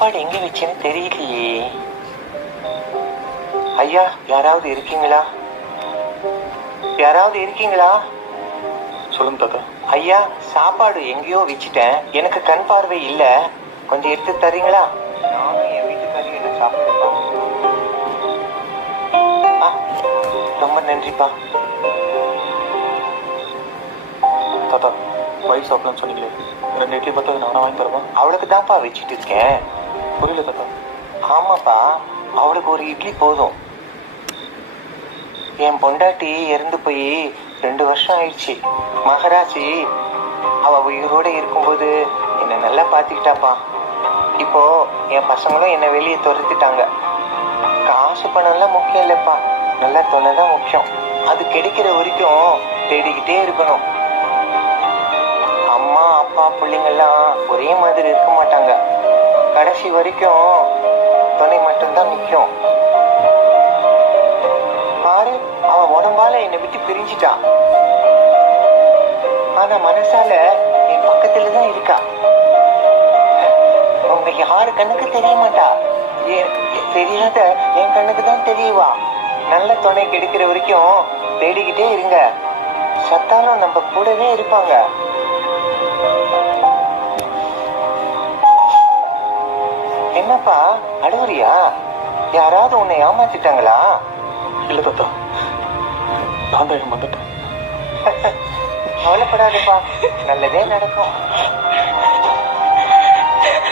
சாப்பாடு எங்க வச்சேன்னு தெரியலையே. ஐயா, யாராவது இருக்கீங்களா? யாராவது இருக்கீங்களா? சொல்லுங்க தாத்தா. ஐயா, சாப்பாடு எங்கேயோ வச்சுட்டேன், எனக்கு கண் பார்வை இல்ல, கொஞ்சம் எடுத்து தரீங்களா? நானும் என் வீட்டுக்காரி என்ன சாப்பிடுப்பா. ரொம்ப நன்றிப்பா. தாத்தா, வயிறு சாப்பிடணும்னு சொன்னீங்களே, 2 இட்லி பார்த்தா நானா வாங்கி தருவா? அவளுக்கு தான்ப்பா வச்சுட்டு இருக்கேன். புரியல தாத்தா. ஆமாப்பா, அவளுக்கு ஒரு இட்லி போதும். என் பொண்டாட்டி இறந்து போய் 2 வருஷம் ஆயிடுச்சு. மகராசி அவ உயிரோட இருக்கும்போது என்னை நல்லா பாத்துக்கிட்டாப்பா. இப்போ என் பசங்களும் என்னை வெளியே துரத்திட்டாங்க. காசு பணம் எல்லாம் முக்கியம் இல்லப்பா, நல்ல துணை தான் முக்கியம். அது கிடைக்கிற வரைக்கும் தேடிக்கிட்டே இருக்கணும். அம்மா அப்பா பிள்ளைங்கெல்லாம் ஒரே மாதிரி இருக்க மாட்டாங்க. கடைசி வரைக்கும் துணை மட்டும்தான் முக்கியம். பாரு, அவன் உடம்பால என்னை விட்டு பிரிஞ்சிட்டான், ஆனா மனசால என் பக்கத்துலதான் இருக்கா. உங்க யாரு கண்ணுக்கு தெரிய மாட்டா, தெரியாத என் கண்ணுக்கு தான் தெரியவா. நல்ல துணை கிடைக்கிற வரைக்கும் தேடிக்கிட்டே இருங்க, சத்தாலும் நம்ம கூடவே இருப்பாங்க. என்னப்பா அழுகுறியா? யாராவது உன்னை ஏமாத்திட்டாங்களா? இல்ல தாத்தா, நான் தான் ஏமாந்துட்டேன். கவலைப்படாதப்பா, நல்லதே நடக்கும்.